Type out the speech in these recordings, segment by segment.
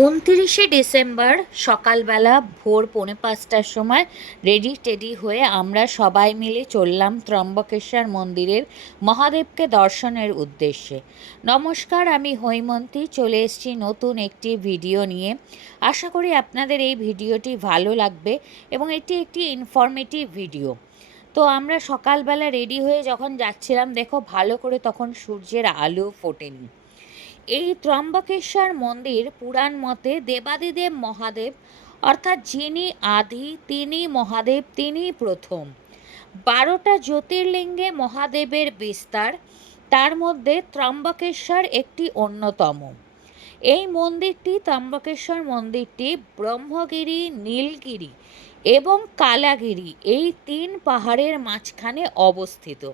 উনতিরিশে December সকালবেলা ভোর পৌনে পাঁচটার সময় রেডি টেডি হয়ে আমরা সবাই মিলে চললাম ত্রম্বকেশ্বর মন্দিরের মহাদেবকে দর্শনের উদ্দেশ্যে। নমস্কার, আমি হৈমন্তী, চলে এসেছি নতুন একটি ভিডিও নিয়ে। আশা করি আপনাদের এই ভিডিওটি ভালো লাগবে এবং এটি একটি ইনফরমেটিভ ভিডিও তো আমরা সকালবেলা রেডি হয়ে যখন যাচ্ছিলাম, দেখো ভালো করে তখন সূর্যের আলো ফোটেনি। এই ত্রম্বকেশ্বর মন্দির পুরাণ মতে দেবাদিদেব মহাদেব, অর্থাৎ যিনি আদি, তিনি মহাদেব, তিনি প্রথম। বারোটা জ্যোতির্লিঙ্গে মহাদেবের বিস্তার, তার মধ্যে ত্রম্বকেশ্বর একটি অন্যতম। এই মন্দিরটি, ত্রম্বকেশ্বর মন্দিরটি ব্রহ্মগিরি, নীলগিরি এবং কালাগিরি এই তিন পাহাড়ের মাঝখানে অবস্থিত।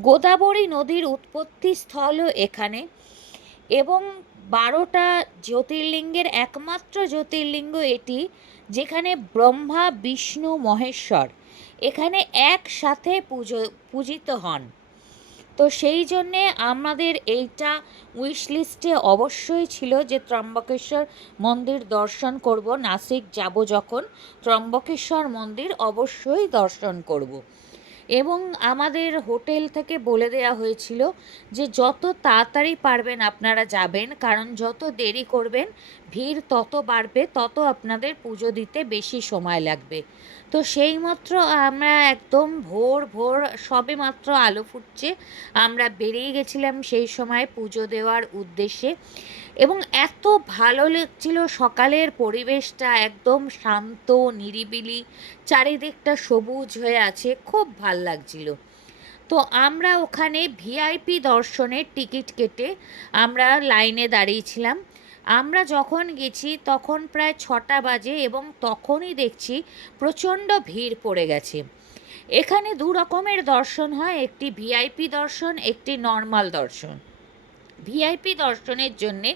গোদাবরী নদীর উৎপত্তি স্থলও এখানে। এবং বারোটা জ্যোতির্লিঙ্গের একমাত্র জ্যোতির্লিঙ্গ এটি, যেখানে ব্রহ্মা, বিষ্ণু, মহেশ্বর এখানে একসাথে পুজো, পূজিত হন। তো সেই জন্যে আমাদের এইটা উইশ লিস্টে অবশ্যই ছিল যে ত্রম্বকেশ্বর মন্দির দর্শন করব। নাসিক যাব যখন, ত্রম্বকেশ্বর মন্দির অবশ্যই দর্শন করব। এবং আমাদের হোটেল থেকে বলে দেওয়া হয়েছিল যে যত তাড়াতাড়ি পারবেন আপনারা যাবেন, কারণ যত দেরি করবেন, ভিড় তত বাড়বে, তত আপনাদের পুজো দিতে বেশি সময় লাগবে। তো সেই মাত্র আমরা একদম ভোর ভোর সবে মাত্র আলো ফুটছে। আমরা বেরিয়ে গেছিলাম সেই সময় পুজো দেওয়ার উদ্দেশ্যে। এবং এত ভালো লাগছিল সকালের পরিবেশটা, একদম শান্ত, নিরিবিলি, চারিদিকটা সবুজ হয়ে আছে, খুব ভালো লাগছিল। তো আমরা ওখানে ভিআইপি দর্শনের টিকিট কেটে আমরা লাইনে দাঁড়িয়েছিলাম। আমরা যখন গেছি তখন প্রায় ছটা বাজে এবং তখনই দেখছি প্রচণ্ড ভিড় পড়ে গেছে। এখানে দু রকমের দর্শন হয়, একটি ভিআইপি দর্শন, একটি নর্মাল দর্শন। ভিআইপি দর্শনের জন্যে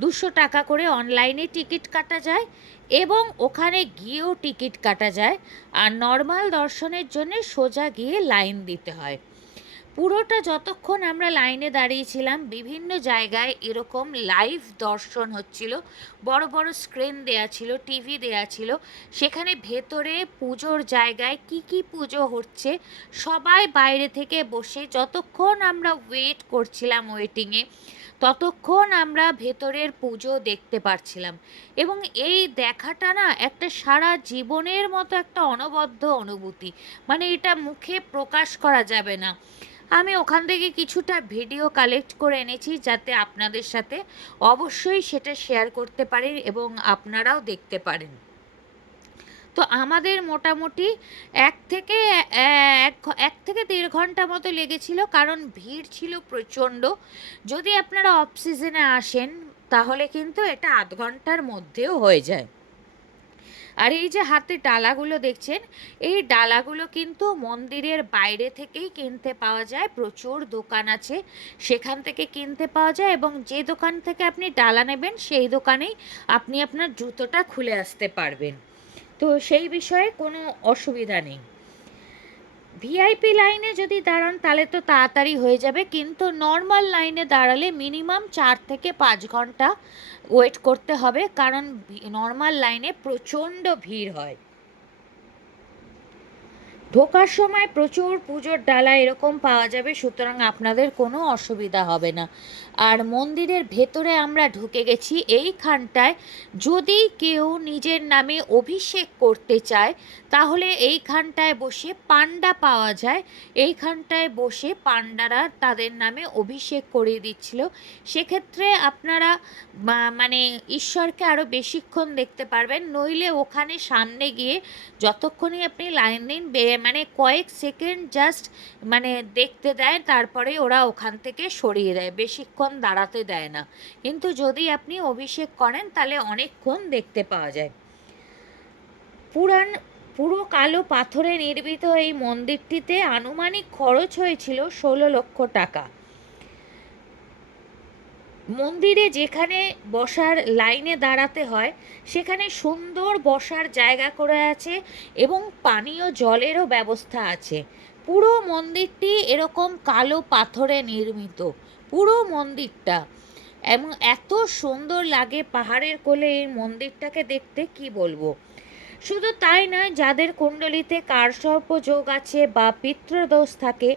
দুশো টাকা করে অনলাইনে টিকিট কাটা যায় এবং ওখানে গিয়েও টিকিট কাটা যায়। আর নর্মাল দর্শনের জন্যে সোজা গিয়ে লাইন দিতে হয়। পুরোটা যতক্ষণ আমরা লাইনে দাঁড়িয়েছিলাম বিভিন্ন জায়গায় এরকম লাইভ দর্শন হচ্ছিল। বড় বড় স্ক্রিন দেয়া ছিল টিভি দেয়া ছিল। সেখানে ভেতরে পুজোর জায়গায় কি কি পুজো হচ্ছে, সবাই বাইরে থেকে বসে যতক্ষণ আমরা ওয়েট করছিলাম ওয়েটিংয়ে ততক্ষণ আমরা ভেতরের পুজো দেখতে পারছিলাম। এবং এই দেখাটা না একটা সারা জীবনের মতো একটা অনবদ্য অনুভূতি। মানে এটা মুখে প্রকাশ করা যাবে না। আমি ওখান থেকে কিছুটা ভিডিও কালেক্ট করে এনেছি যাতে আপনাদের সাথে অবশ্যই সেটা শেয়ার করতে পারি এবং আপনারাও দেখতে পারেন। তো আমাদের মোটামুটি এক থেকে এক থেকে দেড় ঘণ্টা মতো লেগেছিল কারণ ভিড় ছিল প্রচণ্ড। যদি আপনারা অফ সিজনে আসেন তাহলে কিন্তু এটা আধ ঘণ্টার মধ্যেও হয়ে যায়। আর এই যে হাতে ডালাগুলো দেখছেন, এই ডালাগুলো কিন্তু মন্দিরের বাইরে থেকেই কিনতে পাওয়া যায়, প্রচুর দোকান আছে। সেখান থেকে কিনতে পাওয়া যায় এবং যে দোকান থেকে আপনি ডালা নেবেন, সেই দোকানেই আপনি আপনার জুতোটা খুলে আসতে পারবেন। তো সেই বিষয়ে কোনো অসুবিধা নেই। ভিআইপি লাইনে যদি দাঁড়ান, তাহলে তো তাড়াতাড়ি হয়ে যাবে। কিন্তু নর্মাল লাইনে দাঁড়ালে মিনিমাম চার থেকে পাঁচ ঘণ্টা ওয়েট করতে হবে। কারণ নর্মাল লাইনে প্রচণ্ড ভিড় হয়। ঢোকার সময় প্রচুর পুজোর ডালা এরকম পাওয়া যাবে, সুতরাং আপনাদের কোনো অসুবিধা হবে না। আর মন্দিরের ভেতরে আমরা ঢুকে গেছি, এইখানটায় যদি কেউ নিজের নামে অভিষেক করতে চায়, তাহলে এইখানটায় বসে পান্ডা পাওয়া যায়। এইখানটায় বসে পান্ডারা তাদের নামে অভিষেক করিয়ে দিচ্ছিল। সেক্ষেত্রে আপনারা মানে ঈশ্বরকে আরও বেশিক্ষণ দেখতে পারবেন, নইলে ওখানে সামনে গিয়ে যতক্ষণই আপনি লাইন দিন মানে কয়েক সেকেন্ড জাস্ট মানে দেখতে দেয়, তারপরে ওরা ওখান থেকে সরিয়ে দেয়, বেশিক্ষণ দাঁড়াতে দেয় না। কিন্তু যদি আপনি অভিষেক করেন, তাহলে অনেকক্ষণ দেখতে পাওয়া যায়। পুরান পুরো কালো পাথরে নির্মিত এই মন্দিরটিতে আনুমানিক খরচ হয়েছিল ষোলো লক্ষ টাকা। মন্দিরে যেখানে বসার লাইনে দাঁড়াতে হয়, সেখানে সুন্দর বসার জায়গা করে আছে এবং পানীয় জলেরও ব্যবস্থা আছে। পুরো মন্দিরটি এরকম কালো পাথরে নির্মিত। পুরো মন্দিরটা। এবং এত সুন্দর লাগে পাহাড়ের কোলে এই মন্দিরটাকে দেখতে, কি বলব? শুধু তাই নয়, যাদের কুণ্ডলিতে কারসর্প যোগ আছে বা পিতৃদোষ থাকে,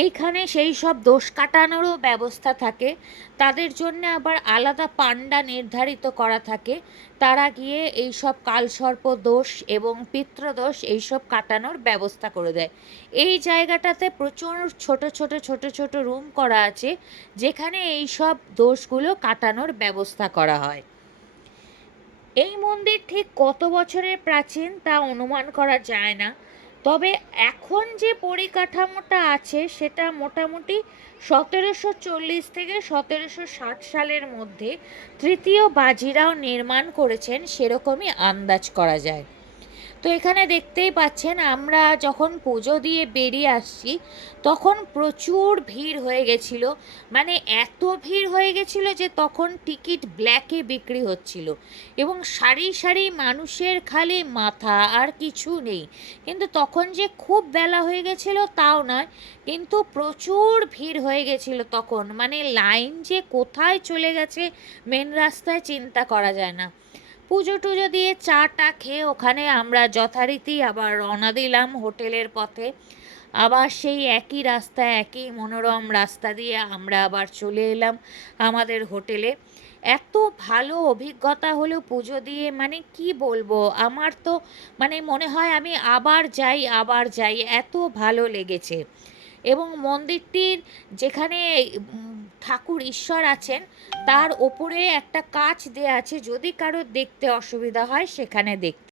এইখানে সেই সব দোষ কাটানোরও ব্যবস্থা থাকে। তাদের জন্য আবার আলাদা পান্ডা নির্ধারিত করা থাকে। তারা গিয়ে এই সব কালসর্প দোষ এবং পিতৃদোষ এইসব কাটানোর ব্যবস্থা করে দেয়। এই জায়গাটাতে প্রচুর ছোট ছোট ছোট ছোট রুম করা আছে, যেখানে এই সব দোষগুলো কাটানোর ব্যবস্থা করা হয়। এই মন্দির ঠিক কত বছরের প্রাচীন তা অনুমান করা যায় না। তবে এখন যে পরিকাঠামোটা আছে সেটা মোটামুটি সতেরোশো চল্লিশ থেকে সতেরোশো ষাট সালের মধ্যে তৃতীয় বাজিরাও নির্মাণ করেছেন, সেরকমই আন্দাজ করা যায়। তো এখানে দেখতেই পাচ্ছেন, আমরা যখন পুজো দিয়ে বেরিয়ে আসছি, তখন প্রচুর ভিড় হয়ে গেছিল। মানে এত ভিড় হয়ে গেছিল যে তখন টিকিট ব্ল্যাকে বিক্রি হচ্ছিল। এবং সারি সারি মানুষের খালি মাথা আর কিছু নেই। কিন্তু তখন যে খুব বেলা হয়ে গেছিল তাও নয়, কিন্তু প্রচুর ভিড় হয়ে গেছিল তখন। মানে লাইন যে কোথায় চলে গেছে, মেন রাস্তায় চিন্তা করা যায় না। পুজো টুজো দিয়ে চাটা খেয়ে ওখানে আমরা যথারীতি আবার রওনা দিলাম হোটেলের পথে। আবার সেই একই রাস্তা, একই মনোরম রাস্তা দিয়ে আমরা আবার চলে এলাম আমাদের হোটেলে। এত ভালো অভিজ্ঞতা হলো পুজো দিয়ে মানে কি বলব? আমার তো মানে মনে হয় আমি আবার যাই আবার যাই, এত ভালো লেগেছে। এবং মন্দিরটির যেখানে ঠাকুর ঈশ্বর আছেন, তার ওপরে একটা কাচ দেয়া আছে, যদি কারোর দেখতে অসুবিধা হয়, সেখানে দেখতে।